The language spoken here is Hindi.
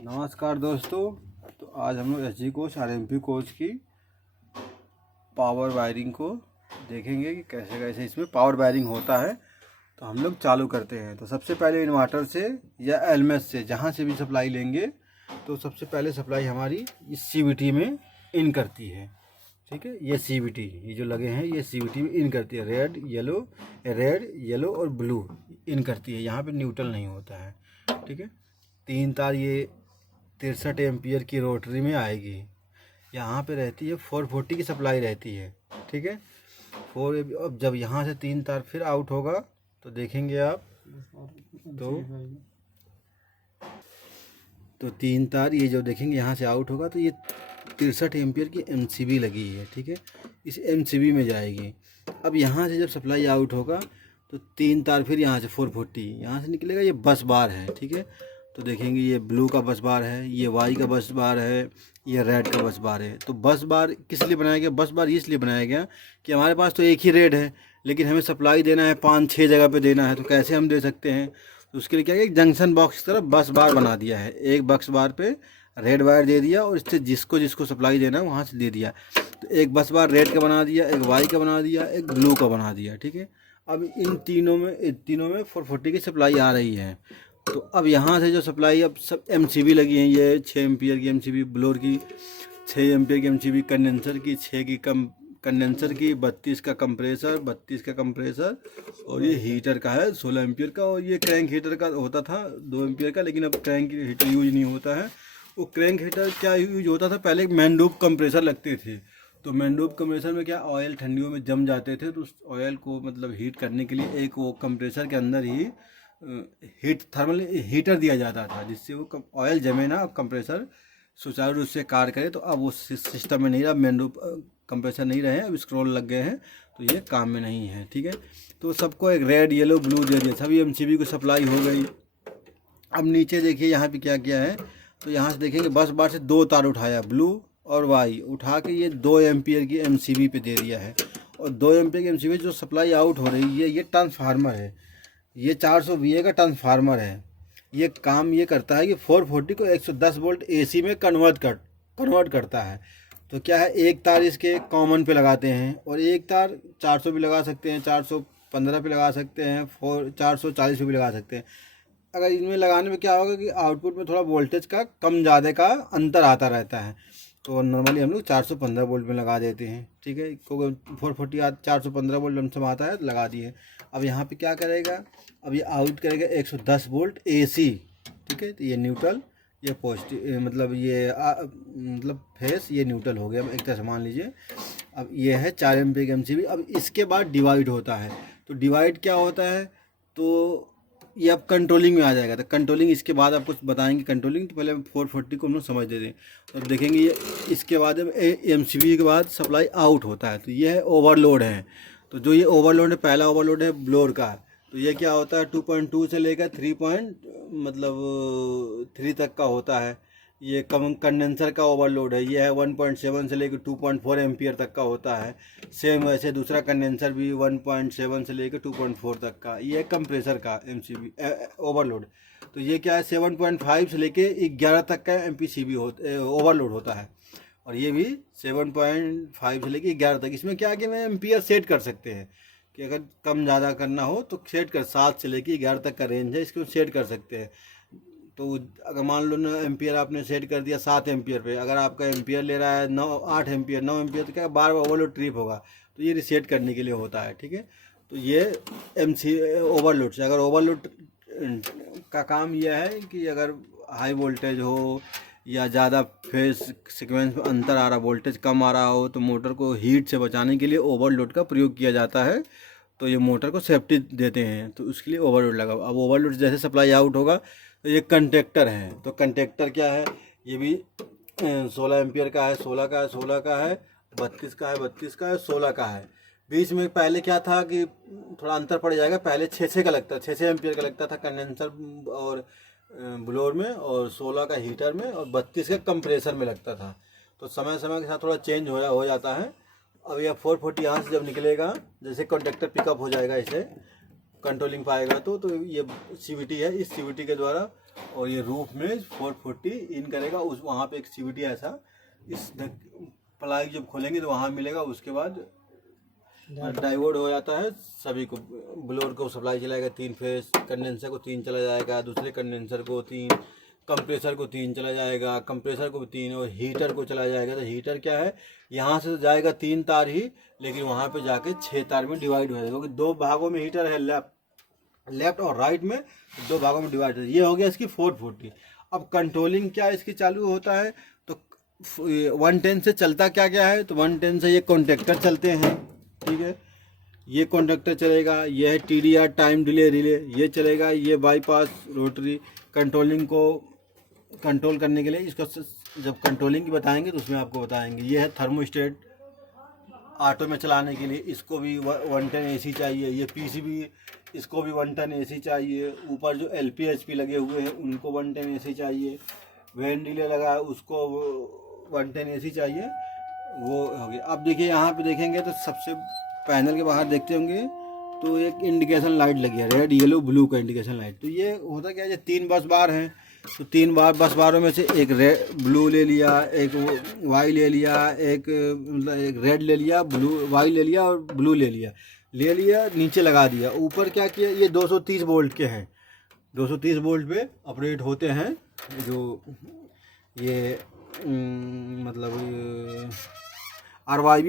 नमस्कार दोस्तों। तो आज हम लोग H G coach RMP coach की पावर वायरिंग को देखेंगे कि कैसे कैसे इसमें पावर वायरिंग होता है। तो हम लोग चालू करते हैं। तो सबसे पहले इन्वर्टर से या एलमेस से जहाँ से भी सप्लाई लेंगे तो सबसे पहले सप्लाई हमारी इस CVT में इन करती है। ठीक है, ये CVT ये जो लगे हैं ये CVT में इन करती है। रेड येलो और ब्लू इन करती है। यहाँ पे न्यूट्रल नहीं होता है। ठीक है, 3 तार ये 63 एम्पियर की रोटरी में आएगी। यहाँ पे रहती है 440 की सप्लाई रहती है। ठीक है, अब जब यहाँ से 3 तार फिर आउट होगा तो देखेंगे आप तो 3 तार ये जो देखेंगे यहाँ से आउट होगा तो ये 63 एम्पियर की MCB लगी है। ठीक है, इस MCB में जाएगी। अब यहाँ से जब सप्लाई आउट होगा तो 3 तार फिर यहाँ से 440 यहाँ से निकलेगा। ये बस बार है। ठीक है, तो देखेंगे ये ब्लू का बस बार है, ये वाई का बस बार है, ये रेड का बस बार है। तो बस बार किस लिए बनाया गया? बस बार इसलिए बनाया गया कि हमारे पास तो एक ही रेड है लेकिन हमें सप्लाई देना है 5-6 जगह पे देना है। तो कैसे हम दे सकते हैं? तो उसके लिए क्या है, एक जंक्शन बॉक्स की तरफ बस बार बना दिया है। एक बक्स बार पे रेड वायर दे दिया और इससे जिसको जिसको सप्लाई देना है वहाँ से दे दिया। तो एक बस बार रेड का बना दिया, एक वाई का बना दिया, एक ब्लू का बना दिया। ठीक है, अब इन तीनों में 440 की सप्लाई आ रही है। तो अब यहाँ से जो सप्लाई अब सब MCB लगी हैं, ये 6 एम्पियर की MCB ब्लोर की, 6 एम्पियर की MCB कंडेंसर की, 6 की कंडेंसर की, 32 का कंप्रेसर और ये हीटर का है 16 एम्पियर का। और ये क्रैंक हीटर का होता था 2 एम्पियर का, लेकिन अब क्रैंक हीटर यूज नहीं होता है। वो क्रैंक हीटर क्या यूज होता था पहले, मैनडूब कंप्रेसर लगते थे। तो मैनडूब कंप्रेसर में क्या, ऑयल ठंडियों में जम जाते थे तो उस ऑयल को मतलब हीट करने के लिए एक वो कंप्रेसर के अंदर ही थर्मल हीटर दिया जाता था जिससे वो ऑयल जमे ना, कंप्रेसर सुचारू रूप से कार्य करे। तो अब वो सिस्टम में नहीं रहा, मैनडूब कंप्रेसर नहीं रहे, अब स्क्रॉल लग गए हैं तो ये काम में नहीं है। ठीक है, तो सबको एक रेड येलो ब्लू दे दिया, सभी MCB को सप्लाई हो गई। अब नीचे देखिए यहाँ पे क्या किया है। तो यहाँ से देखेंगे बस बार से 2 तार उठाया, ब्लू और वाई उठा के ये 2 एम्पियर की MCB पे दे दिया है। और 2 एम्पियर की MCB जो सप्लाई आउट हो रही है, ये ट्रांसफार्मर है, ये 400 VA का ट्रांसफार्मर है। ये काम ये करता है कि 440 को 110 वोल्ट AC में कन्वर्ट करता है। तो क्या है, एक तार इसके कॉमन पे लगाते हैं और एक तार 400 भी लगा सकते हैं, 415 पे लगा सकते हैं, 440 पे भी लगा सकते हैं। अगर इनमें लगाने में क्या होगा कि आउटपुट में थोड़ा वोल्टेज का कम ज़्यादा का अंतर आता रहता है। तो नॉर्मली हम लोग 415 वोल्ट में लगा देते हैं। ठीक है, क्योंकि 440 415 वोल्ट लमसम आता है, लगा दिए। अब यहाँ पे क्या करेगा, अब ये आउट करेगा 110 वोल्ट AC। ठीक है, तो ये न्यूट्रल, ये पॉजिटिव, मतलब ये मतलब फेस, ये न्यूट्रल हो गया एक तरह से मान लीजिए। अब ये है 4 एम्पियर की MCB। अब इसके बाद डिवाइड होता है। तो डिवाइड क्या होता है, तो ये अब कंट्रोलिंग में आ जाएगा। तो कंट्रोलिंग इसके बाद आपको बताएंगे कंट्रोलिंग। तो पहले 440 को हम लोग समझ देते हैं। तो देखेंगे ये इसके बाद MCB के बाद सप्लाई आउट होता है। तो ये है ओवरलोड है। तो जो ये ओवरलोड है, पहला ओवरलोड है ब्लोर का। तो ये क्या होता है, 2.2 से लेकर 3 तक का होता है। ये कंडेंसर का ओवरलोड है, ये है 1.7 से लेकर 2.4 एम्पियर तक का होता है। सेम वैसे दूसरा कंडेंसर भी 1.7 से लेकर 2.4 तक का। ये है कंप्रेसर का MCB ओवरलोड। तो ये क्या है, 7.5 से लेके 11 तक का MPCB ओवरलोड होता है। और ये भी 7.5 से लेके 11 तक। इसमें क्या है कि मैं एम्पियर सेट कर सकते हैं कि अगर कम ज़्यादा करना हो तो सेट कर, 7 से लेके 11 तक का रेंज है, इसको सेट कर सकते हैं। तो अगर मान लो ना एम्पियर आपने सेट कर दिया 7 एम्पियर पे, अगर आपका एम्पियर ले रहा है 8 एम्पियर 9 एम्पियर, तो क्या बार बार ओवरलोड ट्रिप होगा। तो ये रिसेट करने के लिए होता है। ठीक है, तो ये ओवरलोड से, अगर ओवरलोड का काम यह है कि अगर हाई वोल्टेज हो या ज़्यादा फेज सीक्वेंस में अंतर आ रहा, वोल्टेज कम आ रहा हो, तो मोटर को हीट से बचाने के लिए ओवरलोड का प्रयोग किया जाता है। तो ये मोटर को सेफ्टी देते हैं, तो उसके लिए ओवरलोड लगा। अब ओवरलोड जैसे सप्लाई आउट होगा तो ये कंटेक्टर है। तो कंटेक्टर क्या है, ये भी 16 एम्पियर का है, 16 का है, 16 का है, 32 का है, 32 का है, 16 का है। बीच में पहले क्या था कि थोड़ा अंतर पड़ जाएगा, पहले 6 का लगता, 6 एम्पियर का लगता था कंडेंसर और ब्लोअर में, और 16 का हीटर में, और 32 का कंप्रेसर में लगता था। तो समय समय के साथ थोड़ा चेंज हो जाता है। अब यह 440 यहाँ से जब निकलेगा, जैसे कंडक्टर पिकअप हो जाएगा, इसे कंट्रोलिंग पाएगा तो ये CVT है, इस CVT के द्वारा और ये रूफ में 440 इन करेगा। उस वहाँ पे एक CVT ऐसा इस प्लाई जब खोलेंगे तो वहाँ मिलेगा। उसके बाद डाइवर्ट हो जाता है सभी को, ब्लोअर को सप्लाई चलाएगा 3 फेस, कंडेंसर को 3 चला जाएगा, दूसरे कंडेंसर को 3, कंप्रेसर को 3 चला जाएगा, कंप्रेसर को भी 3 और हीटर को चला जाएगा। तो हीटर क्या है, यहाँ से तो जाएगा 3 तार ही, लेकिन वहाँ पे जाके 6 तार में डिवाइड हो जाएगा, क्योंकि 2 भागों में हीटर है, लेफ्ट और राइट में 2 भागों में डिवाइड है। ये हो गया इसकी 440। अब कंट्रोलिंग क्या इसकी चालू होता है, तो 110 से चलता क्या क्या है, तो 110 से ये कॉन्टेक्टर चलते हैं, ठीक है, ये कॉन्टेक्टर चलेगा, ये है TDR टाइम डिले रिले, ये चलेगा, ये बाईपास रोटरी कंट्रोलिंग को कंट्रोल करने के लिए। इसका जब कंट्रोलिंग की बताएंगे तो उसमें आपको बताएंगे। ये है थर्मोस्टेट ऑटो में चलाने के लिए, इसको भी 110 AC चाहिए। ये PCB, इसको भी 110 AC चाहिए। ऊपर जो LP HP लगे हुए हैं उनको 110 AC चाहिए। वैन डिले लगा है उसको 110 AC चाहिए। वो हो गया। अब देखिए यहाँ पे देखेंगे तो सबसे पैनल के बाहर देखते होंगे तो एक इंडिकेशन लाइट लगी है, रेड येलो ब्लू का इंडिकेशन लाइट। तो ये होता क्या है, 3 बस बार हैं, तो 3 बस बारों में से एक ब्लू ले लिया, एक वाई ले लिया, एक मतलब एक रेड ले लिया, ब्लू वाई ले लिया और ब्लू ले लिया, नीचे लगा दिया। ऊपर क्या किया, ये 230 वोल्ट के हैं, 230 वोल्ट पे ऑपरेट होते हैं। जो ये मतलब RYB